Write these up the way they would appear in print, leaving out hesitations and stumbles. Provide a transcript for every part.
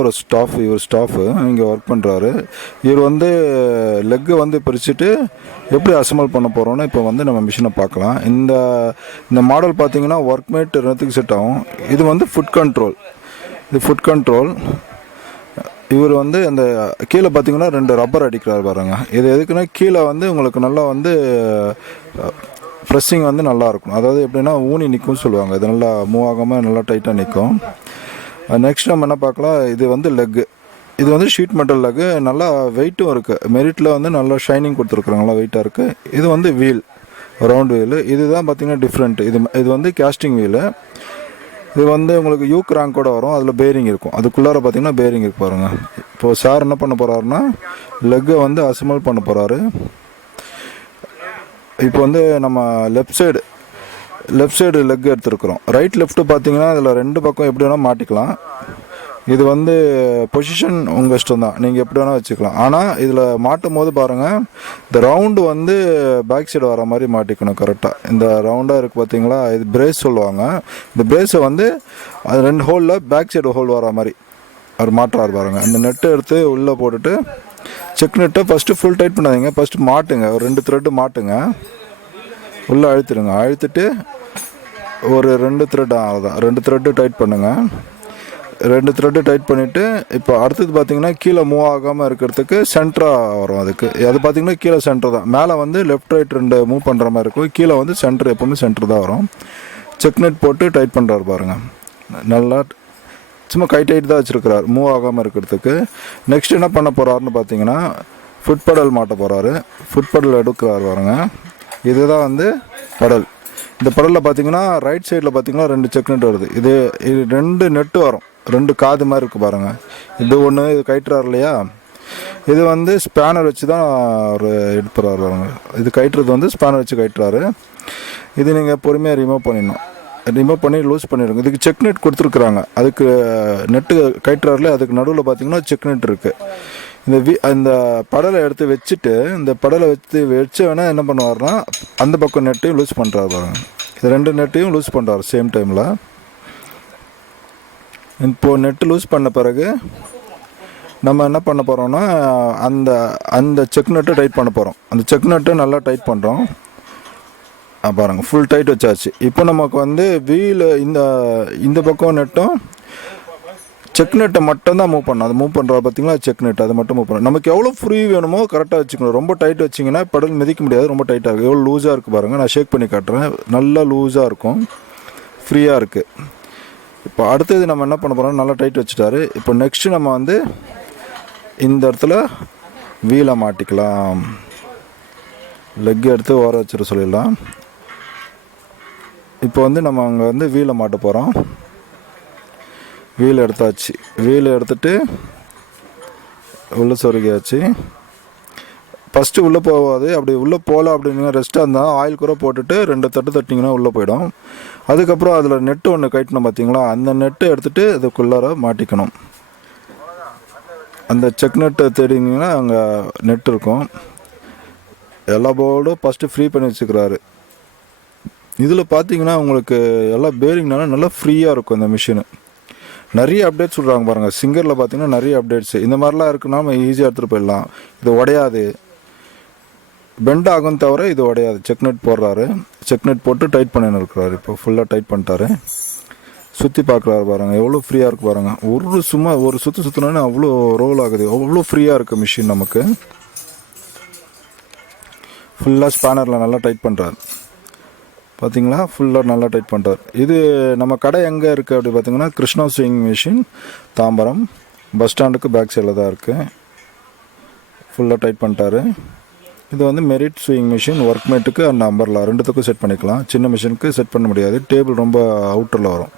ஒரு இவர் ஸ்டாஃபு இங்கே ஒர்க் பண்ணுறாரு. இவர் வந்து லெக்கு வந்து பிரிச்சுட்டு எப்படி அசம்பிள் பண்ண போகிறோன்னு இப்போ வந்து நம்ம மிஷினை பார்க்கலாம். இந்த மாடல் பார்த்தீங்கன்னா ஒர்க்மேட் 2த்துக்கு செட் ஆகும். இது வந்து ஃபுட் கண்ட்ரோல். இவர் வந்து அந்த கீழே பார்த்தீங்கன்னா 2 ரப்பர் அடிக்கிறார் பாருங்க. இது எதுக்குன்னா கீழே வந்து உங்களுக்கு நல்லா வந்து ப்ரெஸ்ஸிங் வந்து நல்லா இருக்கும். அதாவது எப்படின்னா ஊனி நிற்கும் சொல்லுவாங்க. இது நல்லா மூவ் ஆகாமல் நல்லா டைட்டாக நிற்கும். நெக்ஸ்ட் நம்ம என்ன பார்க்கலாம், இது வந்து லெக்கு. இது வந்து ஷீட் மெட்டல் லெக்கு, நல்லா வெயிட்டும் இருக்குது. மெரிட்டில் வந்து நல்லா ஷைனிங் கொடுத்துருக்குறாங்க, நல்லா வெயிட்டாக இருக்குது. இது வந்து வீல், ரவுண்ட் வீல். இதுதான் பார்த்தீங்கன்னா டிஃப்ரெண்ட். இது வந்து கேஸ்டிங் வீலு. இது வந்து உங்களுக்கு யூக் ரேங்கோட வரும். அதில் பேரிங் இருக்கும். அதுக்குள்ளார பார்த்தீங்கன்னா பேரிங் இருக்கு பாருங்கள். இப்போது சார் என்ன பண்ண போகிறாருன்னா லெக்கை வந்து அசம்பிள் பண்ண போகிறாரு. இப்போ வந்து நம்ம லெஃப்ட் சைடு லெக் எடுத்துருக்குறோம். ரைட் லெஃப்ட்டு பார்த்தீங்கன்னா இதில் 2 பக்கம் எப்படி வேணால் மாட்டிக்கலாம். இது வந்து பொசிஷன் உங்கள் இஷ்டம் தான், நீங்கள் எப்படி வேணால் வச்சுக்கலாம். ஆனால் இதில் மாட்டும் போது பாருங்கள், இந்த ரவுண்டு வந்து பேக் சைடு வர மாதிரி மாட்டிக்கணும் கரெக்டாக. இந்த ரவுண்டாக இருக்குது பார்த்தீங்களா, இது பிரேஸ் சொல்லுவாங்க. இந்த பிரேஸை வந்து அது 2 ஹோலில் பேக் சைடு ஹோல் வர மாதிரி அவர் மாட்டுறாரு பாருங்கள். இந்த நெட்டை எடுத்து உள்ளே போட்டுட்டு செக் நெட்டை ஃபஸ்ட்டு ஃபுல் டைட் பண்ணாதீங்க. ஃபஸ்ட்டு மாட்டுங்க, ஒரு 2 த்ரெட்டு மாட்டுங்க, உள்ளே அழுத்திடுங்க. அழுத்திட்டு ஒரு 2 த்ரெட் ஆகுதான், 2 த்ரெட்டு டைட் பண்ணுங்கள். 2 த்ரெட்டு டைட் பண்ணிவிட்டு இப்போ அடுத்தது பார்த்தீங்கன்னா கீழே மூவ் ஆகாமல் இருக்கிறதுக்கு சென்டராக வரும். அது பார்த்தீங்கன்னா கீழே சென்டர் தான். மேலே வந்து லெஃப்ட் ரைட் 2 மூவ் பண்ணுற மாதிரி இருக்கும். கீழே வந்து சென்டர், எப்போவுமே சென்டர் தான் வரும். செக் நெட் போட்டு டைட் பண்ணுறாரு பாருங்கள். நல்லா சும்மா டைட் தான் வச்சுருக்கிறார், மூவ் ஆகாமல் இருக்கிறதுக்கு. நெக்ஸ்ட் என்ன பண்ண போகிறாருன்னு பார்த்தீங்கன்னா ஃபுட் பெடல் மாட்ட போகிறாரு. ஃபுட் பெடல் எடுக்கிறார் பாருங்க. இதுதான் வந்து பெடல். இந்த பெடலில் பார்த்தீங்கன்னா ரைட் சைடில் பார்த்தீங்கன்னா 2 செக் நெட் வருது. இது 2 நெட்டு வரும், 2 காது மாதிரி இருக்குது பாருங்கள். இது ஒன்று, இது கயிற்றுறாரு இல்லையா, இது வந்து ஸ்பேனர் வச்சு தான் ஒரு எடுத்துறாரு பாருங்க. இது கயிற்றுறது வந்து ஸ்பேனர் வச்சு கயிற்றுறாரு. இது நீங்கள் பொறுமையாக ரிமூவ் பண்ணி லூஸ் பண்ணிடுங்க. இதுக்கு செக் நெட் கொடுத்துருக்குறாங்க. அதுக்கு நெட்டு கயிற்றுறாருல, அதுக்கு நடுவில் பார்த்தீங்கன்னா செக் நெட் இருக்குது. இந்த படலை எடுத்து வச்சுட்டு, இந்த படலை வச்சு வேணால் என்ன பண்ணுவார்னா அந்த பக்கம் நெட்டையும் லூஸ் பண்ணுறாரு பாருங்க. இது 2 நெட்டையும் லூஸ் பண்ணுறாரு சேம் டைமில். இப்போது நெட்டு லூஸ் பண்ண பிறகு நம்ம என்ன பண்ண போகிறோம்னா அந்த செக் நெட்டை டைட் பண்ண போகிறோம். அந்த செக் நெட்டை நல்லா டைட் பண்ணுறோம் பாருங்கள். ஃபுல் டைட் வச்சாச்சு. இப்போ நமக்கு வந்து வீல் இந்த பக்கம் நெட்டும் செக் நெட்டை மட்டும் தான் மூவ் பண்ணணும். அது மூவ் பண்ணுறா பார்த்தீங்களா, செக் நெட், அதை மட்டும் மூவ் பண்ணணும். நமக்கு எவ்வளோ ஃப்ரீ வேணுமோ கரெக்டாக வச்சுக்கணும். ரொம்ப டைட் வச்சிங்கன்னா பெடல் மிதிக்க முடியாது, ரொம்ப டைட்டாக இருக்குது. எவ்வளோ லூஸாக இருக்குது பாருங்கள். நான் ஷேக் பண்ணி காட்டுறேன். நல்லா லூஸாக இருக்கும், ஃப்ரீயாக இருக்குது. இப்போ அடுத்தது நம்ம என்ன பண்ண போகிறோம், நல்லா டைட் வச்சுட்டாரு. இப்போ நெக்ஸ்ட்டு நம்ம வந்து இந்த இடத்துல வீலை மாட்டிக்கலாம். லெக் எடுத்து ஓர வச்சுட சொல்லிடலாம். இப்போ வந்து நம்ம அங்கே வந்து வீலை மாட்ட போகிறோம். வீல் எடுத்தாச்சு. வீல் எடுத்துட்டு உள்ளே சொருகியாச்சு. ஃபஸ்ட்டு உள்ளே போகாது. அப்படி உள்ளே போகல அப்படின்னா ரெஸ்ட்டாக இருந்தால் ஆயில் கூட போட்டுட்டு 2 தட்டு தட்டிங்கன்னா உள்ளே போயிடும். அதுக்கப்புறம் அதில் நெட்டு ஒன்று கட்டணும் பார்த்தீங்களா, அந்த நெட்டு எடுத்துகிட்டு அதுக்குள்ளார மாட்டிக்கணும். அந்த செக் நெட்டை தேடிங்கன்னா அங்கே நெட் இருக்கும். எல்லா போர்டும் ஃபஸ்ட்டு ஃப்ரீ பண்ணி வச்சுக்கிறாரு. இதில் பார்த்தீங்கன்னா உங்களுக்கு எல்லா பேரிங்னால நல்லா ஃப்ரீயாக இருக்கும் இந்த மிஷினு. நிறைய அப்டேட்ஸ் சொல்கிறாங்க பாருங்கள். சிங்கரில் பார்த்தீங்கன்னா நிறைய அப்டேட்ஸு இந்த மாதிரிலாம் இருக்குன்னா நம்ம ஈஸியாக எடுத்துகிட்டு போயிடலாம். இது உடையாது, பெண்ட் ஆகும் தவிர இது உடையாது. செக் நெட் போடுறாரு. செக் நெட் போட்டு டைட் பண்ணின்னு இருக்கிறாரு. இப்போ ஃபுல்லாக டைட் பண்ணிட்டாரு. சுற்றி பார்க்குறாரு பாருங்கள், எவ்வளோ ஃப்ரீயாக இருக்குது பாருங்கள். சும்மா ஒரு சுற்றினோன்னே அவ்வளோ ரோல் ஆகுது, அவ்வளோ ஃப்ரீயாக இருக்குது மிஷின் நமக்கு. ஃபுல்லாக ஸ்பேனரில் நல்லா டைட் பண்ணுறாரு பார்த்தீங்களா, ஃபுல்லாக நல்லா டைட் பண்ணுறாரு. இது நம்ம கடை எங்கே இருக்குது அப்படி பார்த்தீங்கன்னா Krishna swing machine, Tambaram bus ஸ்டாண்டுக்கு பேக் சைடில் தான் இருக்குது. ஃபுல்லாக டைட் பண்ணிட்டாரு. இது வந்து மெரிட் ஸ்விங் மிஷின், ஒர்க்மேட்டுக்கு அண்ட் அம்பர்லா 2த்துக்கும் செட் பண்ணிக்கலாம். சின்ன மிஷினுக்கு செட் பண்ண முடியாது, டேபிள் ரொம்ப அவுட்டரில் வரும்.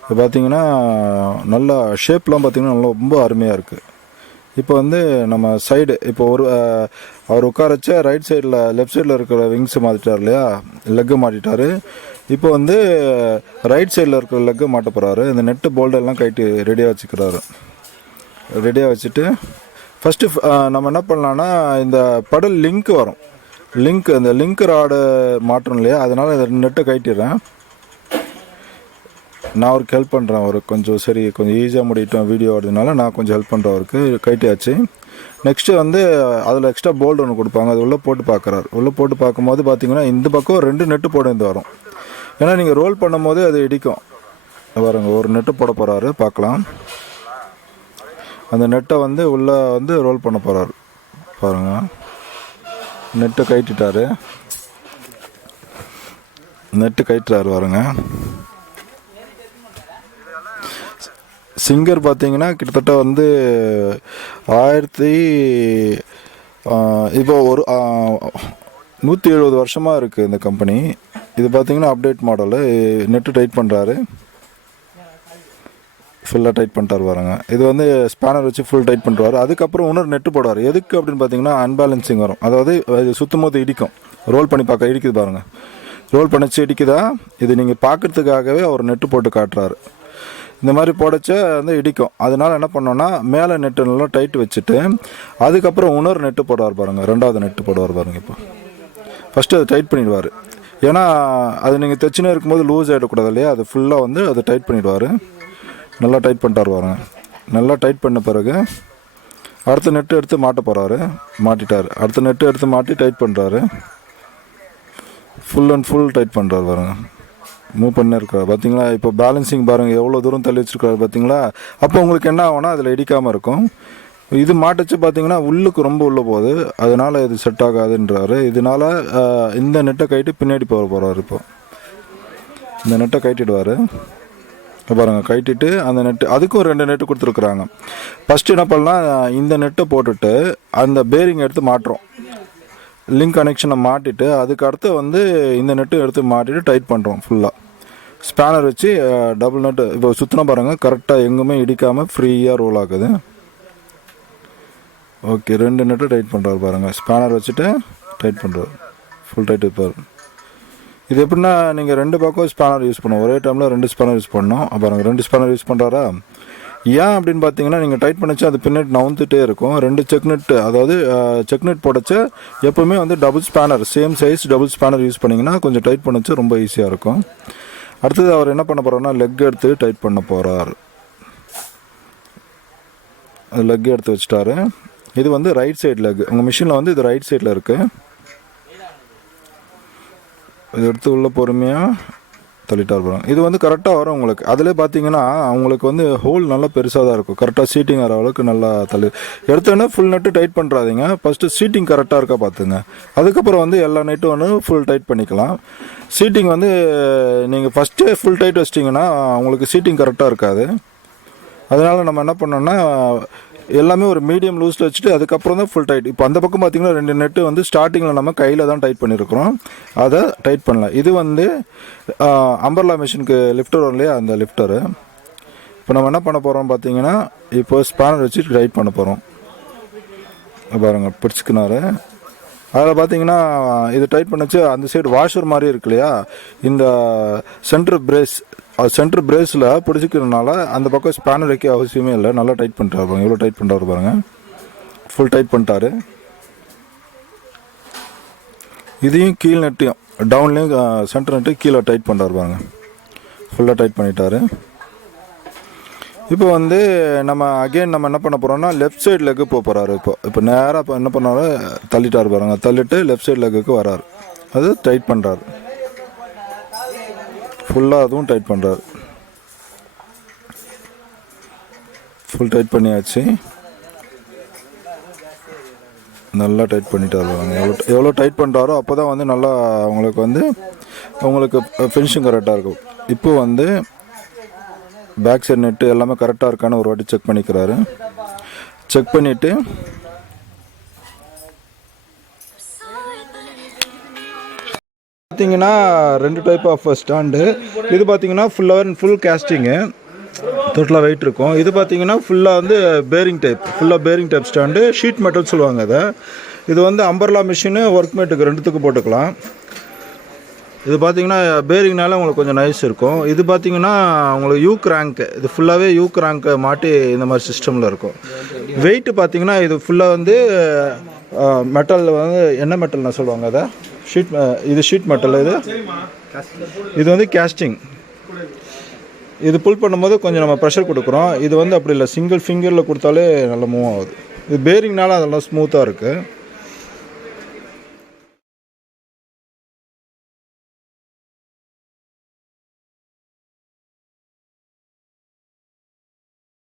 இப்போ பார்த்தீங்கன்னா நல்லா ஷேப்லாம் பார்த்தீங்கன்னா நல்லா ரொம்ப அருமையாக இருக்குது. இப்போ வந்து நம்ம சைடு இப்போ அவர் உட்கார வச்ச ரைட் சைடில் லெஃப்ட் சைடில் இருக்கிற விங்ஸை மாட்டிட்டார் இல்லையா, லெக்கை மாட்டிட்டார். இப்போ வந்து ரைட் சைடில் இருக்கிற லெக்கை மாட்ட போகிறாரு. இந்த நெட்டு போல்டெல்லாம் கைட்டு ரெடியாக வச்சுக்கிறாரு. ரெடியாக வச்சுட்டு ஃபஸ்ட்டு நம்ம என்ன பண்ணலான்னா இந்த படல் லிங்க் வரும், அந்த லிங்க் ராடு மாட்டணும் இல்லையா, அதனால் இந்த நெட்டை கைட்டிடுறேன். நான் அவருக்கு ஹெல்ப் பண்ணுறேன். அவருக்கு கொஞ்சம் சரி கொஞ்சம் ஈஸியாக முடிட்டோம் வீடியோ வரதுனால நான் கொஞ்சம் ஹெல்ப் பண்ணுறேன் அவருக்கு. கைட்டியாச்சு. நெக்ஸ்ட்டு வந்து அதில் எக்ஸ்ட்ரா போல்டு ஒன்று கொடுப்பாங்க, அது உள்ளே போட்டு பார்க்குறாரு. உள்ளே போட்டு பார்க்கும்போது பார்த்தீங்கன்னா இந்த பக்கம் 2 நெட்டு போட இருந்து வரும். ஏன்னா நீங்கள் ரோல் பண்ணும் போது அது இடிக்கும். பாருங்க, ஒரு நெட்டு போட போகிறாரு, பார்க்கலாம். அந்த நெட்டை வந்து உள்ளே வந்து ரோல் பண்ண போகிறாரு. பாருங்கள், நெட்டை கைட்டிட்டாரு. நெட்டு கைட்டுறாரு பாருங்க. சிங்கர் பார்த்தீங்கன்னா கிட்டத்தட்ட வந்து 1000 இப்போ ஒரு 170 வருஷமாக இருக்குது இந்த கம்பெனி. இது பார்த்தீங்கன்னா அப்டேட் மாடலு. நெட்டு டைட் பண்ணுறாரு, ஃபுல்லாக டைட் பண்ணிட்டார் பாருங்க. இது வந்து ஸ்பேனர் வச்சு ஃபுல் டைட் பண்ணுறாரு. அதுக்கப்புறம் இன்னொரு நெட்டு போடுவார். எதுக்கு அப்படின்னு பார்த்தீங்கன்னா அன்பேலன்சிங் வரும். அதாவது சுற்றும் போது இடிக்கும். ரோல் பண்ணி பார்க்க இடிக்குது பாருங்கள். ரோல் பண்ணிச்சு இடிக்குதா, இது நீங்கள் பார்க்குறதுக்காகவே அவர் நெட்டு போட்டு காட்டுறாரு. இந்த மாதிரி போடச்ச வந்து இடிக்கும். அதனால் என்ன பண்ணோன்னா மேலே நெட்டு நல்லா டைட் வச்சுட்டு அதுக்கப்புறம் இன்னொரு நெட்டு போடுவார் பாருங்கள். 2வது நெட்டு போடுவார் பாருங்கள். இப்போ ஃபஸ்ட்டு அதை டைட் பண்ணிடுவார். ஏன்னா அது நீங்கள் தைச்சினே இருக்கும்போது லூஸ் ஆகிடக்கூடாது இல்லையா, அது ஃபுல்லாக வந்து அதை டைட் பண்ணிவிடுவார். நல்லா டைட் பண்ணிட்டார் பாருங்க. நல்லா டைட் பண்ண பிறகு அடுத்த நெட்டு எடுத்து மாட்ட போகிறாரு. மாட்டிட்டார். அடுத்த நெட்டு எடுத்து மாட்டி டைட் பண்ணுறாரு. ஃபுல் அண்ட் ஃபுல் டைட் பண்ணுறாரு பாருங்க. மூவ் பண்ணி இருக்காரு பார்த்தீங்களா. இப்போ பேலன்சிங் பாருங்கள் எவ்வளோ தூரம் தள்ளி வச்சுருக்காரு பார்த்தீங்களா. அப்போ உங்களுக்கு என்ன ஆகும்னா அதில் இடிக்காமல் இருக்கும். இது மாட்டச்சு பார்த்தீங்கன்னா உள்ளுக்கு ரொம்ப உள்ளே போகுது, அதனால் இது செட் ஆகாதுன்றாரு. இதனால் இந்த நெட்டை கைட்டு பின்னாடி போகிறாரு. இப்போ இந்த நெட்டை கைட்டிடுவார் பாருங்கள். கைட்டிட்டு அந்த நெட்டு அதுக்கும் 2 நெட்டு கொடுத்துருக்குறாங்க. ஃபஸ்ட்டு என்ன பண்ணலாம், இந்த நெட்டை போட்டுட்டு அந்த பேரிங் எடுத்து மாட்டுறோம். லிங்க் கனெக்ஷனை மாட்டிட்டு அதுக்கு அடுத்து வந்து இந்த நெட்டு எடுத்து மாட்டிட்டு டைட் பண்ணுறோம் ஃபுல்லாக. ஸ்பேனர் வச்சு டபுள் நெட்டு இப்போ சுற்றினா பாருங்கள், கரெக்டாக எங்குமே இடிக்காமல் ஃப்ரீயாக ரோல் ஆகுது. ஓகே, 2 நெட்டு டைட் பண்ணுறாரு பாருங்கள். ஸ்பேனர் வச்சுட்டு டைட் பண்ணுறாரு, ஃபுல் டைட் இருப்பார். இது எப்படின்னா நீங்கள் 2 பக்கம் ஸ்பேனர் யூஸ் பண்ணணும். ஒரே டைமில் 2 ஸ்பேனர் யூஸ் பண்ணணும். பாருங்கள், 2 ஸ்பேனர் யூஸ் பண்ணுறாரா. ஏன் அப்படின்னு பார்த்தீங்கன்னா நீங்கள் டைட் பண்ணிச்சு அது பின்னாடி நவுந்துட்டே இருக்கும். 2 செக் நெட், அதாவது செக் நெட் போடச்ச எப்போவுமே வந்து double spanner, same size double spanner use பண்ணிங்கன்னா கொஞ்சம் டைட் பண்ணிச்சு ரொம்ப ஈஸியாக இருக்கும். அடுத்தது அவர் என்ன பண்ண போகிறாருன்னா லெக் எடுத்து டைட் பண்ண போகிறார். லெக் எடுத்து வச்சுட்டாரு. இது வந்து ரைட் சைடு லெக். உங்கள் மிஷினில் வந்து இது ரைட் சைடில் இருக்குது. இது எடுத்து உள்ள பொறுமையாக தள்ளிட்டார் போகிறாங்க. இது வந்து கரெக்டாக வரும் உங்களுக்கு. அதிலே பார்த்தீங்கன்னா அவங்களுக்கு வந்து ஹோல் நல்லா பெருசாக தான் இருக்கும். கரெக்டாக சீட்டிங் ஆகிற அளவுக்கு நல்லா தள்ளி எடுத்தோன்னே ஃபுல் நெட்டு டைட் பண்ணுறாதீங்க. ஃபஸ்ட்டு சீட்டிங் கரெக்டாக இருக்கா பார்த்துங்க. அதுக்கப்புறம் வந்து எல்லா நெட்டும் வந்து ஃபுல் டைட் பண்ணிக்கலாம். சீட்டிங் வந்து நீங்கள் ஃபஸ்ட்டே ஃபுல் டைட் வச்சிட்டிங்கன்னா உங்களுக்கு சீட்டிங் கரெக்டாக இருக்காது. அதனால் நம்ம என்ன பண்ணோன்னா எல்லாமே ஒரு மீடியம் லூஸில் வச்சுட்டு அதுக்கப்புறம் தான் ஃபுல் டைட். இப்போ அந்த பக்கம் பார்த்திங்கன்னா 2 நெட்டு வந்து ஸ்டார்டிங்கில் நம்ம கையில் தான் டைட் பண்ணியிருக்கிறோம், அதை டைட் பண்ணலாம். இது வந்து அம்பர்லா மிஷினுக்கு லிஃப்டர் வரும் இல்லையா, அந்த லிஃப்டரு. இப்போ நம்ம என்ன பண்ண போகிறோம் பார்த்தீங்கன்னா இப்போ ஸ்பேனர் வச்சு டைட் பண்ண போகிறோம். பாருங்கள், பிடிச்சிக்கினாரு. அதில் பார்த்தீங்கன்னா இது டைட் பண்ணிச்சு. அந்த சைடு வாஷர் மாதிரி இருக்கு இல்லையா, இந்த சென்டர் பிரேஸ், அது சென்டர் பிரேஸில் பிடிச்சிக்கிறதுனால அந்த பக்கம் ஸ்பேனர் வைக்க அவசியமே இல்லை. நல்லா டைட் பண்ணிட்டாரு பாருங்க. எவ்வளோ டைட் பண்ணுறாரு பாருங்கள். ஃபுல் டைட் பண்ணிட்டாரு. இதையும் கீழ் நெட்டையும் டவுன்லேயும் சென்டர் நெட்டையும் கீழே டைட் பண்ணுறாரு பாருங்க. ஃபுல்லாக டைட் பண்ணிட்டாரு. இப்போ வந்து நம்ம அகெயின் நம்ம என்ன பண்ண போகிறோம்னா லெஃப்ட் சைடு லெக்கு போக போகிறாரு. இப்போ நேராக இப்போ என்ன பண்ணாரு, தள்ளிட்டார் பாருங்க. தள்ளிட்டு லெஃப்ட் சைடு லெக்குக்கு வராரு. அது டைட் பண்ணுறாரு ஃபுல்லாக. அதுவும் டைட் பண்ணுறாரு. ஃபுல் டைட் பண்ணியாச்சு. நல்லா டைட் பண்ணிட்டு வருவாங்க. எவ்வளோ டைட் பண்ணுறாரோ அப்போ தான் வந்து நல்லா உங்களுக்கு ஃபினிஷிங் கரெக்டாக இருக்கும். இப்போ வந்து பேக் சைடு நெட்டு எல்லாமே கரெக்டாக இருக்கான்னு ஒரு வாட்டி செக் பண்ணிக்கிறாரு. செக் பண்ணிவிட்டு பார்த்தீங்கன்னா 2 டைப் ஆஃப் ஸ்டாண்டு. இது பார்த்தீங்கன்னா ஃபுல் கேஸ்டிங்கு, டோட்டலாக வெயிட் இருக்கும். இது பார்த்தீங்கன்னா ஃபுல்லாக வந்து ஃபுல்லாக bearing type stand. Sheet metal சொல்லுவாங்க அதை. இது வந்து அம்பர்லா மிஷினு ஒர்க்மேட்டுக்கு 2த்துக்கு போட்டுக்கலாம். இது பார்த்தீங்கன்னா பேரிங்னால உங்களுக்கு கொஞ்சம் நைஸ் இருக்கும். இது பார்த்தீங்கன்னா உங்களுக்கு யூ கிராங்க்கு, இது ஃபுல்லாகவே யூ கிராங்க்கு மாட்டி இந்த மாதிரி சிஸ்டமில் இருக்கும். வெயிட்டு பார்த்தீங்கன்னா இது ஃபுல்லாக வந்து மெட்டல் வந்து என்ன மெட்டல்னா சொல்லுவாங்க அதை, இது ஷீட் மெட்டல். இது வந்து கேஸ்டிங். இது புல் பண்ணும்போது கொஞ்சம் நம்ம ப்ரெஷர் கொடுக்குறோம். இது வந்து அப்படி இல்லை, சிங்கிள் ஃபிங்கரில் கொடுத்தாலே நல்லா மூவ் ஆகுது. இது பேரிங்னால அதெல்லாம் ஸ்மூத்தாக இருக்குது.